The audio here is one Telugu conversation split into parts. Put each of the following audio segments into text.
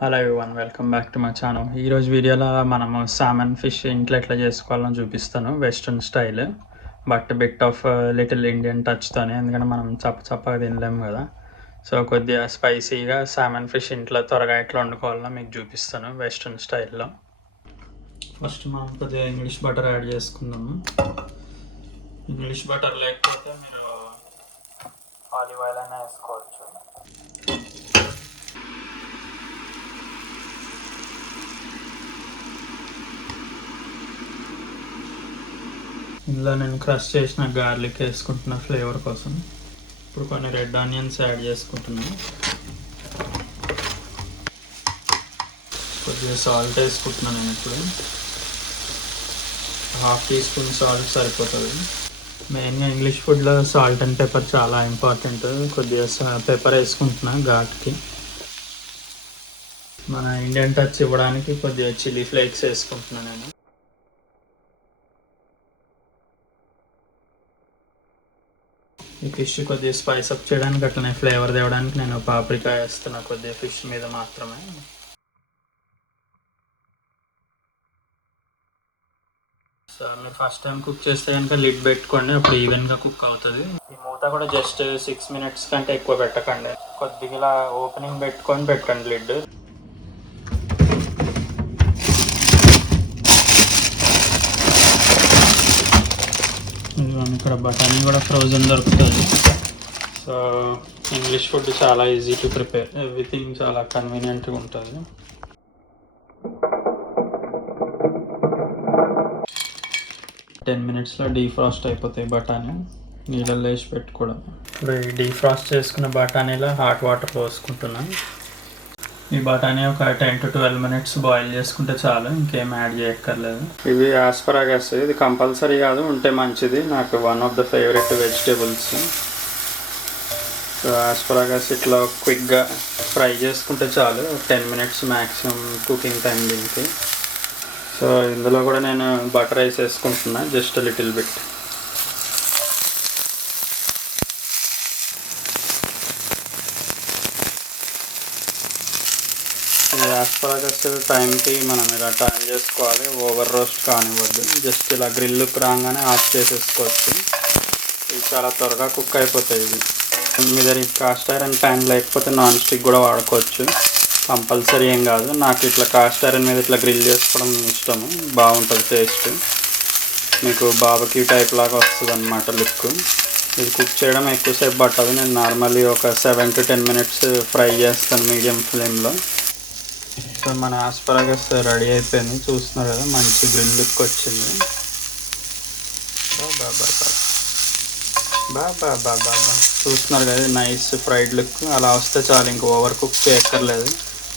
Hello everyone, welcome back to my channel. ఈరోజు వీడియోలో మనము సామన్ ఫిష్ ఇంట్లో ఎట్లా చేసుకోవాలని చూపిస్తాను. Western style but bit of little Indian టచ్తోనే, ఎందుకంటే మనం చప్పగా తినలేము కదా. సో కొద్దిగా స్పైసీగా సామన్ ఫిష్ ఇంట్లో త్వరగా ఎట్లా వండుకోవాలో మీకు చూపిస్తాను వెస్ట్రన్ స్టైల్లో. ఫస్ట్ మనం కొద్దిగా ఇంగ్లీష్ బటర్ యాడ్ చేసుకుందాము. ఇంగ్లీష్ బటర్ లేకపోతే మీరు ఆలివ్ ఆయిల్ అయినా వేసుకోవచ్చు. ఇందులో నేను క్రష్ చేసిన గార్లిక్ వేసుకుంటున్నా ఫ్లేవర్ కోసం. ఇప్పుడు కొన్ని రెడ్ ఆనియన్స్ యాడ్ చేసుకుంటున్నాను. కొద్దిగా సాల్ట్ వేసుకుంటున్నాను నేను. ఇప్పుడు 1/2 టీ స్పూన్ సాల్ట్ సరిపోతుంది. మెయిన్గా ఇంగ్లీష్ ఫుడ్లో సాల్ట్ అండ్ పెప్పర్ చాలా ఇంపార్టెంట్. కొద్దిగా పెప్పర్ వేసుకుంటున్నా ఘాట్కి. మన ఇండియన్ టచ్ ఇవ్వడానికి కొద్దిగా చిల్లీ ఫ్లేక్స్ వేసుకుంటున్నాను నేను. ఈ ఫిష్ కొద్దిగా స్పైస్ అప్ చేయడానికి, అట్లనే ఫ్లేవర్ తేవడానికి నేను పాప్రికా వేస్తున్నా కొద్దిగా ఫిష్ మీద మాత్రమే. సో మీరు ఫస్ట్ టైం కుక్ చేస్తే కనుక లిడ్ పెట్టుకోండి, అప్పుడు ఈవెన్గా కుక్ అవుతుంది. ఈ మూత కూడా జస్ట్ 6 మినిట్స్ కంటే ఎక్కువ పెట్టకండి. కొద్దిగా ఇలా ఓపెనింగ్ పెట్టండి లిడ్. ఇక్కడ బఠానీ కూడా ఫ్రోజన్ దొరుకుతుంది. సో ఇంగ్లీష్ ఫుడ్ చాలా ఈజీ టు ప్రిపేర్, ఎవ్రీథింగ్ చాలా కన్వీనియంట్గా ఉంటుంది. టెన్ మినిట్స్లో డీఫ్రాస్ట్ అయిపోతాయి బఠానీ. నీళ్ళల్లో వేసి పెట్టుకోవడం. ఇప్పుడు ఈ డీఫ్రాస్ట్ చేసుకున్న బఠానీలో హాట్ వాటర్ పోసుకుంటున్నాను. ఈ బఠానీ ఒక 10 to 12 మినిట్స్ బాయిల్ చేసుకుంటే చాలు, ఇంకేం యాడ్ చేయక్కర్లేదు. ఇవి ఆస్పరాగస్, ఇది కంపల్సరీ కాదు, ఉంటే మంచిది. నాకు one of the favourite vegetables. So asparagus ఇట్లా క్విక్గా ఫ్రై చేసుకుంటే చాలు, 10 మినిట్స్ మ్యాక్సిమం కుకింగ్ టైం దీనికి. సో ఇందులో కూడా నేను బటర్ వేసేసుకుంటున్నా, జస్ట్ లిటిల్ బిట్. ఈ ఆస్పరాగస్ టైంకి మనం ఇలా టర్న్ చేసుకోవాలి, ఓవర్ రోస్ట్ కానివ్వద్దు. జస్ట్ ఇలా గ్రిల్కి రాగానే ఆఫ్ చేసేసుకోవచ్చు. ఇవి చాలా త్వరగా కుక్ అయిపోతాయి. ఇవి మీ దగ్గర కాస్ట్ ఐరన్ ప్యాన్ లేకపోతే నాన్ స్టిక్ కూడా వాడుకోవచ్చు, కంపల్సరీ ఏం కాదు. నాకు ఇట్లా కాస్ట్ ఐరన్ మీద ఇట్లా గ్రిల్ చేసుకోవడం ఇష్టము, బాగుంటుంది టేస్ట్. మీకు బార్బెక్యూ టైప్ లాగా వస్తుంది అన్నమాట లుక్. ఇది కుక్ చేయడం ఎక్కువసేపు పట్టదు. నేను నార్మల్లీ ఒక 7 to 10 మినిట్స్ ఫ్రై చేస్తాను మీడియం ఫ్లేమ్లో. సో మన ఆస్పరాగస్ రెడీ అయిపోయింది, చూస్తున్నారు కదా, మంచి గ్రిల్ లుక్ వచ్చింది. బాబా చూస్తున్నారు కదా, నైస్ ఫ్రైడ్ లుక్. అలా వస్తే చాలు, ఇంక ఓవర్ కుక్ చేయక్కర్లేదు.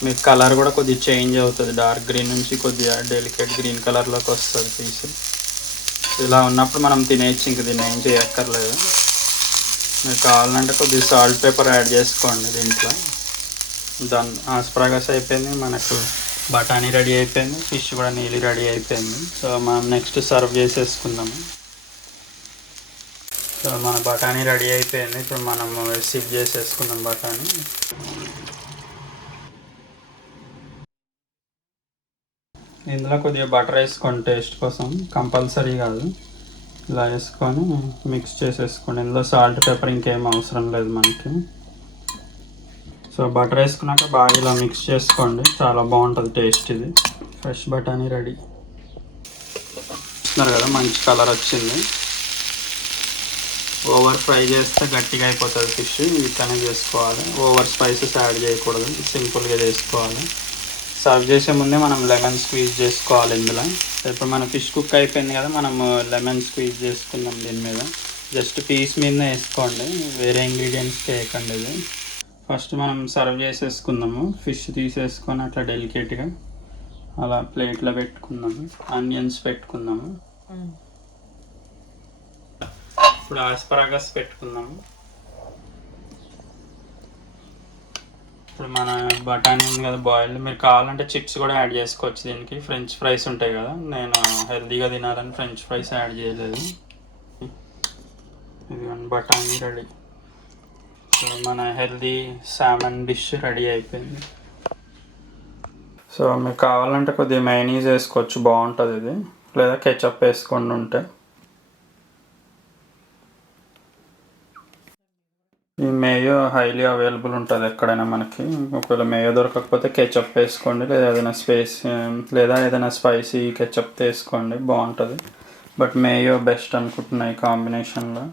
మీకు కలర్ కూడా కొద్దిగా చేంజ్ అవుతుంది, డార్క్ గ్రీన్ నుంచి కొద్దిగా డెలికేట్ గ్రీన్ కలర్లోకి వస్తుంది పీస్. ఇలా ఉన్నప్పుడు మనం తినేయచ్చు, ఇంక దీన్ని ఏం చేయక్కర్లేదు. మీకు కావాలంటే కొద్దిగా సాల్ట్ పేపర్ యాడ్ చేసుకోండి దీంట్లో. దాని ఆస్పరాగస్ అయిపోయింది, మనకు బఠానీ రెడీ అయిపోయింది, ఫిష్ కూడా నీలి రెడీ అయిపోయింది. సో మనం నెక్స్ట్ సర్వ్ చేసేసుకుందాము. సో మన బఠానీ రెడీ అయిపోయింది. ఇప్పుడు మనం సిప్ చేసేసుకుందాం బఠానీ. ఇందులో కొద్దిగా బటర్ వేసుకోండి టేస్ట్ కోసం, కంపల్సరీ కాదు. ఇలా వేసుకొని మిక్స్ చేసేసుకోండి. ఇందులో సాల్ట్ పెప్పర్ ఇంకేం అవసరం లేదు మనకి. సో బటర్ వేసుకున్నాక బాగా ఇలా మిక్స్ చేసుకోండి, చాలా బాగుంటుంది టేస్ట్. ఇది ఫ్రెష్ బఠానీ రెడీ. చూస్తున్నారు కదా, మంచి కలర్ వచ్చింది. ఓవర్ ఫ్రై చేస్తే గట్టిగా అయిపోతుంది ఫిష్, ఇట్లానే చేసుకోవాలి. ఓవర్ స్పైసెస్ యాడ్ చేయకూడదు, సింపుల్గా చేసుకోవాలి. సర్వ్ చేసే ముందే మనం లెమన్ స్క్వీజ్ చేసుకోవాలి ఇందులో. ఇప్పుడు మన ఫిష్ కుక్ అయిపోయింది కదా, మనము లెమన్ స్క్వీజ్ చేసుకుందాం దీని మీద. జస్ట్ పీస్ మీద వేసుకోండి, వేరే ఇంగ్రీడియంట్స్ వేయకండి. ఇది ఫస్ట్ మనం సర్వ్ చేసేసుకుందాము. ఫిష్ తీసేసుకొని అట్లా డెలికేట్గా అలా ప్లేట్లో పెట్టుకుందాము. ఆనియన్స్ పెట్టుకుందాము. ఇప్పుడు ఆస్పరాగస్ పెట్టుకుందాము. ఇప్పుడు మన బఠానీ ఉంది కదా బాయిల్డ్, మీరు కావాలంటే చిప్స్ కూడా యాడ్ చేసుకోవచ్చు దీనికి. ఫ్రెంచ్ ఫ్రైస్ ఉంటాయి కదా, నేను హెల్తీగా తినాలని ఫ్రెంచ్ ఫ్రైస్ యాడ్ చేయలేదు. ఇది బఠానీ రెడీ. సో మన హెల్తీ సామన్ డిష్ రెడీ అయిపోయింది. సో మీకు కావాలంటే కొద్దిగా మైనీస్ వేసుకోవచ్చు, బాగుంటుంది ఇది. లేదా కెచప్ వేసుకోండి ఉంటే. ఈ మేయో హైలీ అవైలబుల్ ఉంటుంది ఎక్కడైనా మనకి. ఒకవేళ మేయో దొరకకపోతే కెచప్ వేసుకోండి, లేదా ఏదైనా స్పైసీ కెచప్ వేసుకోండి, బాగుంటుంది. బట్ మేయో బెస్ట్ అనుకుంటున్నా ఈ కాంబినేషన్లో.